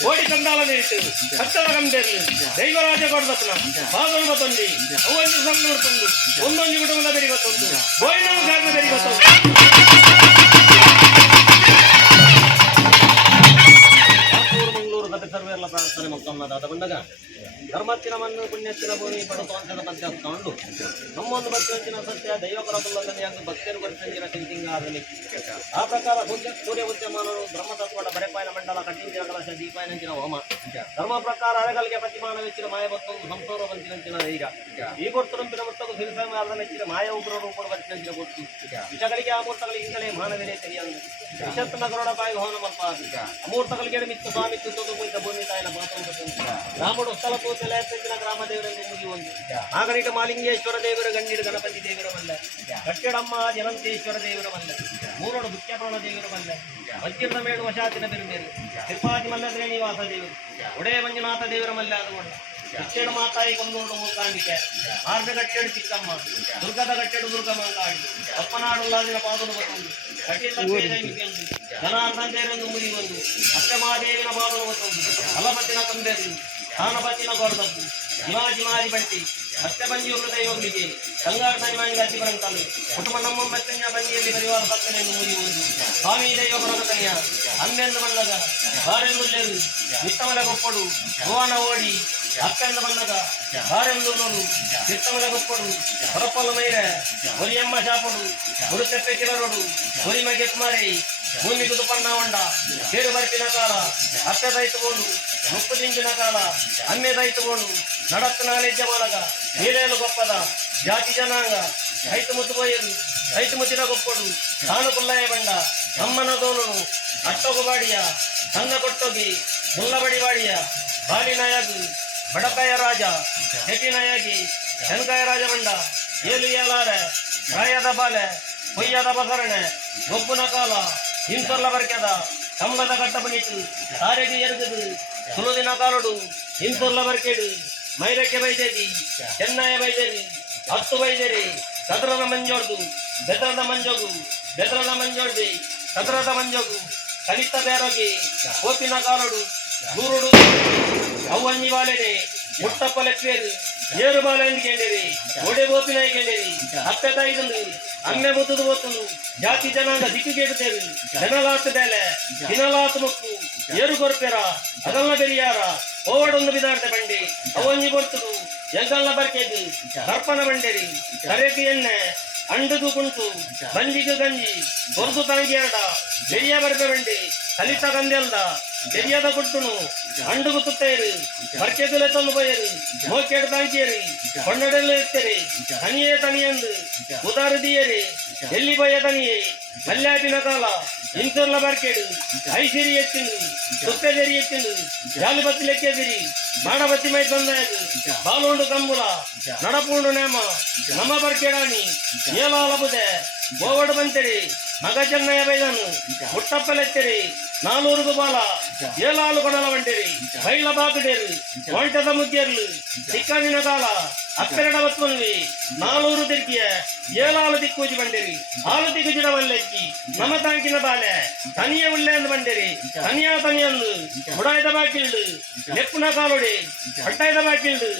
కోడి కందాలని కచ్చల కందేర్లు దైవరాజ కొడదప్పున బాధలు ಬತ್ತೊಂದು ಅವೊಂದು ಸಂಘ ನೋಡ್ಕೊಂಡು ಒಂದೊಂದು ಕುಟುಂಬದ ಬೆರಿಗೊತ್ತೊಂದು ಗೋಯಿನ ಜಾಗ ಬೆರಿಗೊತ್ತೊಂದು ಮಂಗಳೂರು ಕತೆ ಸರ್ವೆಲ್ಲ ಪ್ರಾರ್ಥನೆ ಮಕ್ಕಳನ್ನದಾದ ಬಂದಾಗ ಧರ್ಮತ್ತಿನ ಮಣ್ಣು ಪುಣ್ಯತ್ತಿನ ಭೂಮಿ ಪಡುವಂತದ ಮಧ್ಯ ಹತ್ಕೊಂಡು ನಮ್ಮೊಂದು ಭಕ್ತಿವಂಚಿನ ಸತ್ಯ ದೈವಕರ ತುಲ್ಲನೆಯಾಗಿ ಭಕ್ತಿಯನ್ನು ಕೊರಿಸಿದ ಸಿಂಗಾರಲಿ ಆ ಪ್ರಕಾರ ಸೂರ್ಯ ಉದ್ಯಮಾನರು ಬ್ರಹ್ಮತತ್ವದ ಬರೆಪಾಯನ ಮಂಡಲ ಕಟ್ಟಿಂಚಿನ ಕಲಶ ದೀಪಾಯನಂಚಿನ ಹೋಮ ಧರ್ಮ ಪ್ರಕಾರ ಅರೆಗಲ್ಗೆ ಪ್ರತಿಮಾನ ವೆಚ್ಚಿನ ಮಾಯ ಬತ್ತೊಂದು ಸಂಸೋರ ಬಂಚಿನಂಚಿನ ಧೈರ್ಯ ಈ ಗೊತ್ತುರಂಪಿನ ಮುತ್ತಗೂ ಸಿರಿಸಮಾರದ ನೆಚ್ಚಿನ ಮಾಯ ಉಗ್ರ ರೂಪದ ಬಂಚಿನಂಚಿನ ಗೊತ್ತು ವಿಷಗಳಿಗೆ ಅಮೂರ್ತಗಳಿಗಿಂತಲೇ ಮಾನವೇನೇ ಸರಿಯಂದು ವಿಷತ್ನ ಗರುಡ ಬಾಯಿ ಹೋನ ಮಲ್ಪ ಅಮೂರ್ತಗಳಿಗೆ ಮಿತ್ತು ಸ್ವಾಮಿತ್ತು ತೊಂದು ಭೂಮಿ ತಾಯಿನ ಮಾತು ರಾಮುಡು ಸ್ಥಳ ತೂತೆಲೆತ್ತಿನ ಗ್ರಾಮ ದೇವರೆಂದು ಮುಗಿಯುವುದು ನಾಗರಿಕ ಮಾಲಿಂಗೇಶ್ವರ ದೇವರು ಗಂಡಿಡು ಗಣಪತಿ ದೇವರ ಮಲ್ಲ ಕಟ್ಟಡಮ್ಮ ಜನಂತೇಶ್ವರ ದೇವರ ಮಲ್ಲ ಮೂರಡು ಮುಖ್ಯಪ್ರಾಣ ದೇವರ ಮಲ್ಲ ವಜ್ರದ ಮೇಡು ವಶಾತಿನ ಬೆರುಮೇರು ತಿರುಪಾತಿ ಮಲ್ಲ ಶ್ರೇಣಿವಾಸ ದೇವರು ಒಡೆ ಮಂಜುನಾಥ ದೇವರ ಮಲ್ಲ ಅದುಕೊಂಡ ಕಟ್ಟೆಡು ಮಾತಾಯಿ ಕೊಂದೋಡು ಮೂಕಾಂಬಿಕೆ ಆರ್ದ ಕಟ್ಟೆಡು ಚಿಕ್ಕಮ್ಮ ದುರ್ಗದ ಕಟ್ಟೆಡು ದುರ್ಗಮ್ಮ ಕಾಡಿ ಅಪ್ಪನಾಡುಲ್ಲಾದಿನ ಪಾದನು ಬತ್ತೊಂದು ಕಟ್ಟಿದ ಜನಾರ್ದನ ದೇವರೆಂದು ಮುಗಿಯುವುದು ಅಷ್ಟಮಾದೇವಿನ ಪಾದನು ಬತ್ತೊಂದು ಅಲಪತ್ತಿನ ಕಂಬೇರು ಸ್ಥಾನಪತ್ತಿನ ಕೊರದದ್ದು ಜಿಮಾಜಿಮಾರಿ ಬಂಟಿ ಮತ್ತೆ ಬಂಜಿಯುಳ್ಳ ದೈವಗಳಿಗೆ ಗಂಗಾರ ದೈವಾಂಗ ಅಜ್ಜಿ ಬರಂತಲು ಕುಟುಂಬ ನಮ್ಮ ಮೆತ್ತಂಜ ಬಂಜಿಯಲ್ಲಿ ಪರಿವಾರ ಭಕ್ತನೆಂದು ಮುಗಿಯುವುದು ಸ್ವಾಮಿ ದೈವ ಬರಗತನ್ಯ ಅಂದೆಂದು ಬಂದಾಗ ಬಾರೆಂದುಲ್ಲೆರು ನಿತ್ತಮಲ ಗೊಪ್ಪಡು ಭುವನ ಓಡಿ ಅತ್ತೆಂದು ಬಂದಾಗ ಬಾರೆಂದು ನೋಡು ನಿತ್ತಮಲ ಗೊಪ್ಪಡು ಹೊರಪಲ್ಲ ಮೈರೆ ಹೊರಿಯಮ್ಮ ಶಾಪಡು ಹುರುತೆಪ್ಪೆ ಕಿಲರೋಡು ಹೊರಿಮಗೆ ಕುಮಾರಿ ಭೂಮಿ ಕುದುಪಣ್ಣ ಹೊಂಡ ಸೇರು ಬರ್ತಿನ ಕಾಲ ಅತ್ತೆ ದೈತುಕೊಂಡು ಮುಪ್ಪು ದಿಂಜಿನ ಕಾಲ ಅಮ್ಮೆ ದೈತುಕೊಂಡು ನಡತ್ತು ನಾಲೆಜ್ಜ ಮೂಲಕ ನೀರೇಲು ಗೊಪ್ಪದ ಜಾತಿ ಜನಾಂಗ ರೈತ ಮುತ್ತುಬೋಯರು ರೈತ ಮುತ್ತಿನ ಗೊಪ್ಪಡು ತಾನು ಕುಲ್ಲಯ್ಯ ಬಂಡ ಅಮ್ಮನ ತೋಲನು ಅಟ್ಟೊಗುಬಾಡಿಯ ಸಂಘ ಕೊಟ್ಟೋಗಿ ಮುಲ್ಲಬಡಿ ಬಾಡಿಯ ಬಾಲಿನಾಯಗು ಬಡಕಾಯ ರಾಜ ಹೆಟಿನಾಯಗಿ ಶನಕಾಯ ರಾಜ ಬಂಡ ಏಲು ಏಲಾರೆ ರಾಯದ ಬಾಲೆ ಕೊಯ್ಯದ ಬಸರಣೆ ಗೊಬ್ಬುನ ಕಾಲ ಹಿಂಸೊಲ್ಲ ಬರ್ಕೆದ ಕಂಬದ ಕಟ್ಟ ಬಣಿತು ತಾರೆಗೆ ಎರಗದು ಸುಲುದಿನ ಕಾಲುಡು ಹಿಂಸೊಲ್ಲ ಬರ್ಕೆಡು ಮೈರಕ್ಕೆ ಬೈದೇರಿ ಚೆನ್ನಯ ಬೈದೇರಿ ಹತ್ತು ಬೈದೇರಿ ಕದ್ರದ ಮಂಜೋಡ್ದು ಬೆದರದ ಮಂಜೋಗು ಬೆದರದ ಮಂಜೋಡ್ದಿ ಕದ್ರದ ಮಂಜೋಗು ಕಲಿತ ಬೇರೋಗಿ ಕೋಪಿನ ಕಾಲುಡು ದೂರುಡು ಅವ್ವನ್ನಿ ಬಾಲೆನೆ ಮುಟ್ಟಪ್ಪ ಲೆಕ್ಕೇರು ಏರು ಬಾಲೆ ಎಂದುಕೊಂಡೇರಿ ಒಡೆ ಬೋಪಿನ ಕೇಳಿರಿ ಅತ್ತೆ ತಾಯಿದಂದು ಅಮ್ಮೆ ಬುತ್ತದು ಬತ್ತುದು ಜಾತಿ ಜನಾಂಗ ದಿಕ್ಕು ಕೇಳುತ್ತೇವೆ ಜನಲಾತು ಬೇಲೆ ದಿನಲಾತು ಮುಕ್ಕು ಏರು ಕೊರ್ಪೆರ ಅದಲ್ಲ ಬೆರಿಯಾರ ಓವಡೊಂದು ಬಿದಾಡ್ತೆ ಬಂಡಿ ಅವನ್ನಿ ಕೊಡ್ತದು ಎಂಗಲ್ಲ ಬರ್ಕೆದು ದರ್ಪಣ ಬಂಡೇರಿ ಕರೆಗೆ ಎಣ್ಣೆ ಅಂಡುದು ಕುಂಟು ಬಂಜಿಗೆ ಗಂಜಿ ಹೊರದು ತಂಗಿ ಎರಡ ಬೆರಿಯ ಬರ್ಬೆ ಬಂಡಿ ಕಲಿತ ಗಂದೆಲ್ದ ಬೆರಿಯದ ಕುಟ್ಟುನು ಅಂಡುಗು ತುತ್ತೇರು ಬರ್ಕೆದುಲೆ ತಂದು ಬಯರು ಮೋಕೆಡು ತಾಂಕಿಯರಿ ಕೊಂಡಡೆಲ್ಲ ಎತ್ತೇರಿ ತನಿಯೇ ತನಿಯಂದು ಉದಾರದಿಯರಿ ಎಲ್ಲಿ ಬಯ್ಯ ತನಿಯೇ ಮಲ್ಯಾಟಿನ ಕಾಲ ಇಂತರ್ಲ ಬರ್ಕೆಡು ಐಸಿರಿ ಎತ್ತಿಂದು ತುಪ್ಪೆದೆರಿ ಎತ್ತಿಂದು ಜಾಲಿ ಬತ್ತಿ ಲೆಕ್ಕೆದಿರಿ ಮಾಡಬತ್ತಿ ಮೈ ತಂದಾಯದು ಬಾಲುಂಡು ಕಂಬುಲ ನಡಪುಂಡು ನೇಮ ನಮ್ಮ ಬರ್ಕೆಡಾನಿ ಏಲಾಲಬುದೆ ಗೋವಡು ಬಂತೆರಿ ಮಗ ಚೆನ್ನಯ್ಯ ಬೈದನು ಮುಟ್ಟಪ್ಪಲೆತ್ತೆರಿ ನಾನೂರುಗು ಬಾಲ ಏಲಾಲು ಕೊಡಲ ಬಂಟೇರಿ ಬೈಲ ಬಾಕುಡೇರು ಒಂಟದ ಮುದ್ದಿಯರ್ಲು ಚಿಕ್ಕಣ್ಣಿನ ಕಾಲ ಅಪ್ಪೆರಡ ಬತ್ಕೊಂಡ್ವಿ ನಾನೂರು ತಿರ್ಕಿಯ ಏಲಾಲು ದಿಕ್ಕೂಜಿ ಬಂಡೇರಿ ಹಾಲು ದಿಕ್ಕುಜಿಡ ಮಲ್ಲೆಕ್ಕಿ ನಮ್ಮ ತಾಂಕಿನ ಬಾಲೆ ತನಿಯ ಉಳ್ಳೆ ಅಂದು ಬಂಡೇರಿ ತನಿಯಂದು ಮುಡಾಯ್ದ ಬಾಕಿಲ್ಡು ನೆಪ್ಪುನ ಕಾಲೊಡಿ ಹೊಟ್ಟಾಯ್ದ ಬಾಕಿಲ್ಡು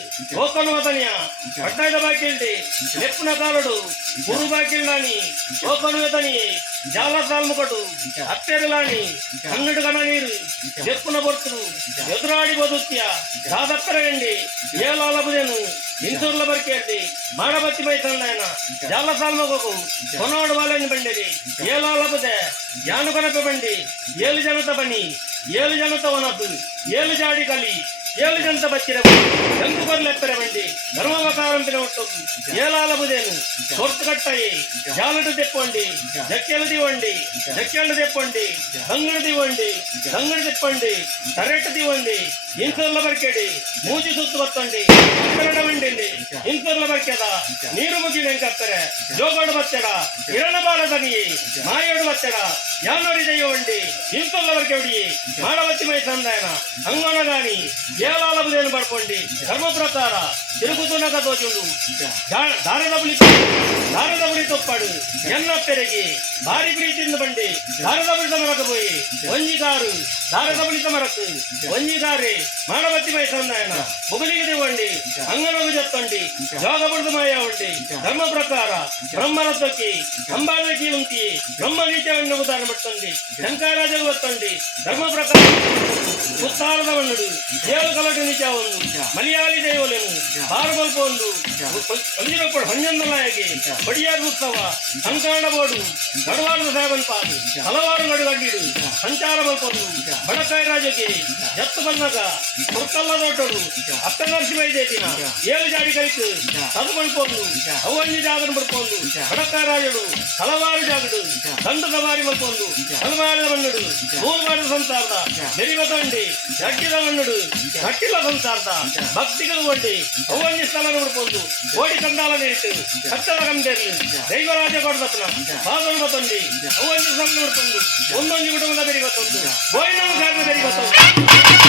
ಓಕನುವ ತನಿಯ ಹೊಟ್ಟಾಯ್ದ ಬಾಕಿಲ್ಡಿ ನೆಪ್ಪುನ ಕಾಲೊಡು ಕುರು ಬಾಕಿಲ್ಡಾನಿ ಓಕನುವ ತನಿಯೇ ಜಾಲ ಸಾಲ್ಮುಕಟು ಅತ್ತೆರಲಾಣಿ ಕನ್ನಡ ಗಣ ನೀರು ನೆಪ್ಪುನ ಬರ್ತರು ಎದುರಾಡಿ ಬದುತ್ಯ ದಾದಕ್ಕರ ಗಂಡಿ ಏಲಾಲಬುದೇನು ಇಂತೂರ್ಲ ಬರ್ಕೇಳ್ದಿ ಮಾಡಬತ್ತಿ ಬೈ ತಂದಾಯನ ಜಾಲ ಸಾಲ್ಮಗು ಕೊನೋಡು ಬಾಲೆಯನ್ನು ಬಂಡಿರಿ ಏಲಾಲಬುದೆ ಯಾನು ಕನಪೆ ಬಂಡಿ ಏಳು ಜನತ ಬನ್ನಿ ಏಳು ಜನತ ಒನದು ಏಳು ಜಾಡಿ ಕಲಿ ಏಳು ಜನತ ಬಚ್ಚಿರ ಎಂಟು ಕೊರ್ಲೆಪ್ಪರೆ ಬಂಡಿ ಧರ್ಮವಕಾರಂಪಿನ ಒಟ್ಟೊಂದು ಏಲಾಲಬುದೇನು ಕೊರ್ತು ಕಟ್ಟಾಯಿ ಜಾಲಡು ತೆಪ್ಪೊಂಡಿ ಜಕ್ಕೆಲು ದಿವಂಡಿ ಜಕ್ಕೆಳು ತೆಪ್ಪೊಂಡಿ ಅಂಗಡಿ ದಿವಂಡಿ ಅಂಗಡಿ ತೆಪ್ಪೊಂಡಿ ಕರೆಟ್ಟು ದಿವಂಡಿ ಇಂಚರ್ಲ ಬರ್ಕೆಡಿ ಮೂಜಿ ಸುತ್ತು ಬತ್ತಂಡಿ ಅಕ್ಕರಡ ಮಂಡಿಂಡಿ ಇಂಚರ್ಲ ಬರ್ಕೆದ ನೀರು ಮುಗಿನ ಕತ್ತರೆ ಜೋಗೋಡು ಬಚ್ಚಡ ಇರಣ ಬಾಳದ ನೀ ಮಾಯೋಡು ಬಚ್ಚಡ ಯಾನೋರಿ ದೈವಂಡಿ ಇಂಚರ್ಲ ಬರ್ಕೆ ಹೊಡಿ ಮಾಡವತ್ತಿ ಮೈ ಸಂದಾಯನ ಅಂಗನಗಾನಿ ಏಲಾಲ ಬುದೇನು ಪಡ್ಕೊಂಡಿ ಧರ್ಮ ಪ್ರಕಾರ ತಿರುಗುತುನಗ ತೋಚುಂಡು ದಾರದ ಬುಳಿ ತೊಪ್ಪಾಡು ಎನ್ನ ಪೆರಗಿ ಭಾರಿ ಪ್ರೀತಿಯಿಂದ ಬಂಡಿ ದಾರದ ಬುಳಿತ ಮರಕ್ಕೆ ಹೋಯಿ ಒಂಜಿಗಾರು ದಾರದ ಬುಳಿತ ಮರಕ್ಕೆ ಒಂಜಿಗಾರೆ ಮಾಡವತ್ತಿ ಮೈ ಸಂದಾಯನ ಮುಗಲಿಗೆ ದೇವಂಡಿ ಅಂಗನಗು ಜತ್ತಂಡಿ ಜೋಗ ಬಡ್ದು ಮಾಯ ಉಂಡಿ ಧರ್ಮ ಪ್ರಕಾರ ಬ್ರಹ್ಮರತ್ವಕ್ಕೆ ಅಂಬಾಳಕಿ ಉಂಟಿ ಬ್ರಹ್ಮ ಗೀತೆಯನ್ನು ಉದಾಹರಣೆ ಪಡ್ತಂಡಿ ಶಂಕರಾಜರು ಒತ್ತಂಡಿ ಧರ್ಮ ಪ್ರಕಾರ ಉತ್ತಾರದ ಮಣ್ಣುಡು ದೇವ ಕಲಟು ನಿಜ ಒಂದು ಮಲಯಾಳಿ ದೇವಲೆನು ಬಾರಬಲ್ಪ ಒಂದು ಒಂದಿರಪ್ಪಡು ಹಂಜಂದಲಾಯಗೆ ಬಡಿಯಾದ ಉತ್ಸವ ಸಂಕರಣ ಬೋಡು ಗಡವಾರದ ಸಾಗನ್ ಪಾದು ಹಲವಾರು ಗಡುಗಡ್ಡಿಡು ಸಂಚಾರ ಬಲ್ಪೊಂದು ಬಡಕಾಯಿ ರಾಜಕ್ಕೆ ಜತ್ತು ಬಂದಾಗ ಮುರ್ಕಲ್ಲ ದೊಡ್ಡಡು ಅತ್ತ ನರಸಿಂಹ ದೇತಿನ ಏಳು ಜಾಡಿ ಕಲಿತು ಅದು ಬಳ್ಪೊಂದು ಅವಂಜಿ ಜಾಗನ ಬಡ್ಕೊಂಡು ಬಡಕಾಯಿ ರಾಜಡು ಹಲವಾರು ಜಾಗಡು ದಂಡದ ಬಾರಿ ಬಲ್ಪೊಂದು ಹಲವಾರದ ಮಣ್ಣುಡು ಮೂರು ಮಾಡಿದ ಸಂಸಾರದ ಬೆರಿವ ತಂಡಿ ಗಟ್ಟಿದ ಮಣ್ಣುಡು ಗಟ್ಟಿಲ್ಲ ಸಂಸಾರದ ಭಕ್ತಿಗಳು ಒಡ್ಡಿ ಅವಂಜಿ ಸ್ಥಳ ಬಡ್ಕೊಂಡು ಕೋಡಿ ಕಂದಾಲ ನೀರಿಟ್ಟು ಕಟ್ಟದ ಗಂಭೀರ್ಲಿ ದೈವರಾಜ ಕೊಡದಪ್ಪನ ಪಾದಲ್ ಬತ್ತಂಡಿ ಅವಂಜಿ ಸ್ಥಳ ನೋಡ್ಕೊಂಡು ಒಂದೊಂದು ಕುಟುಂಬದ ಬೆರಿ ಬತ್ತೊಂದು ಗೋಯಿನ ಕಾರಣ ಬೆರಿ ಬತ್ತೊಂದು